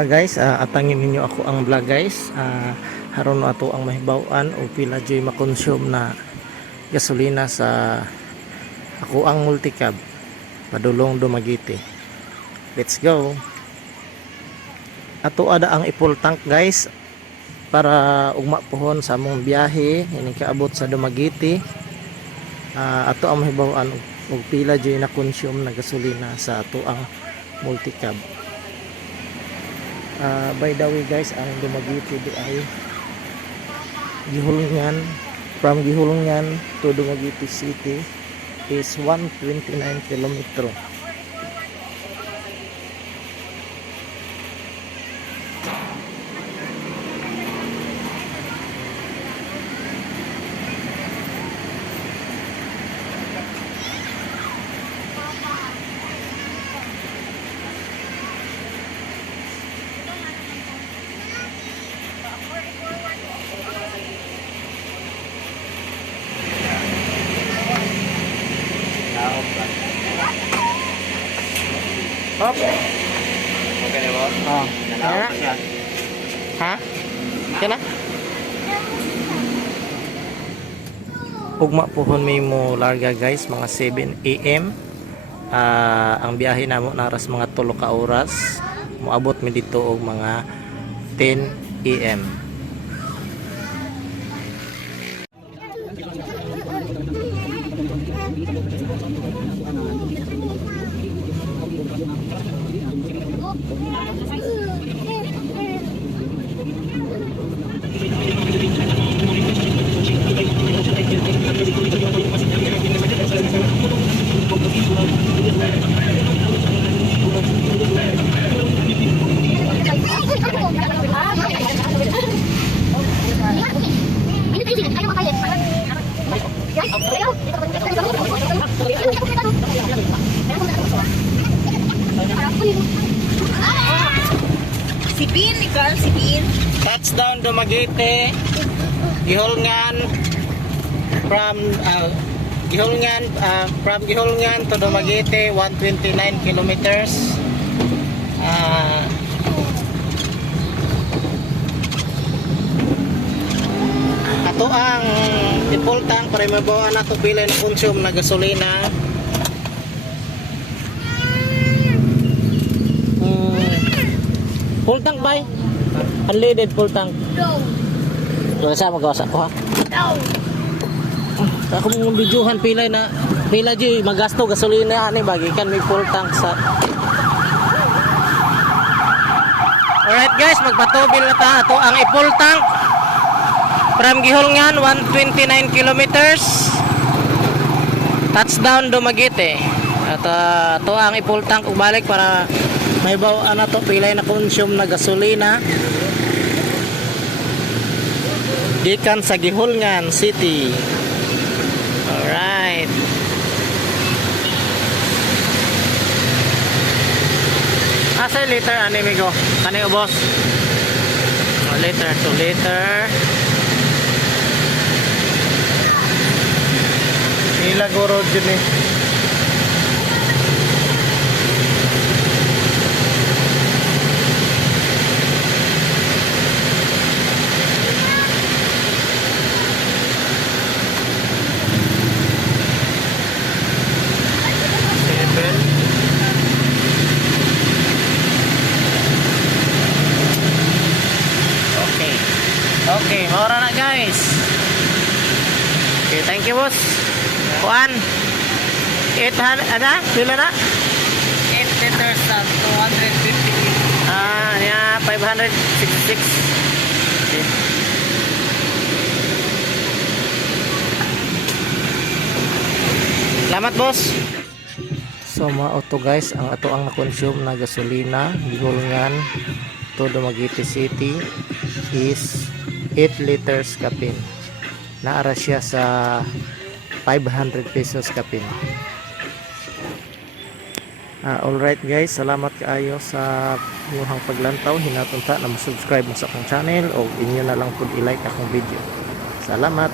Guys, atangin ninyo ako ang vlog guys. Haron ato ang mahibaw-an o pila joy makonsume na gasolina sa ako ang multicab padulong Dumaguete. Let's go. Ato ada ang i-full tank guys para ugma pohon sa among biyahe ini kaabot sa Dumaguete. Ato ang mahibaw-an og pila joy na consume na gasolina sa ato ang multicab. By the way guys, ang Dumaguete di ay Gihulungan, from Gihulungan to Dumaguete City is 129 km. Hop. Okay na ba? Oh. Nalaw pa siya. Ha? Kena? Ugma pohon may mo larga guys, mga 7 AM. Ang biyahe namo naras mga 3 ka oras. Moabot mi dito og mga 10 AM. Sipin, ikaw, sipin. Touchdown Dumaguete. Gihulungan from Gihulungan to Dumaguete 129 kilometers. Ato ang i-full tank para mabawa na ito pila na consume na gasolina. Full tank ba? Unleaded full tank. No. Doon sa magawas ako ha. No. Ako mong videohan pila di magasto gasolina ani bagikan may full tank sa. Alright guys, magpatubil na ta ato ang i-full tank. From Gihulungan 129 kilometers. Touchdown Dumaguete. At ato ang i-full tank ug balik para mahibaw ana to pilay na consume na gasolina. Gikan sa Gihulungan City. Alright. Asa liter ani migo? Kani boss? Liter to liter. Ila goro jud ni. Okay, ora na guys. Okay, thank you boss. Kuan 800 ada? Pila na? 8 liters at 250. Ya 566. Okay. Salamat boss. So mao to guys, ang ato ang na-consume na gasolina Gihulungan to Dumaguete City is 8 liters kapin. Naara siya sa 500 pesos kapin. Alright guys, salamat kaayo sa inyong paglantaw. Hinatunta na subscribe mo sa akong channel o inyo na lang pud i-like akong video. Salamat.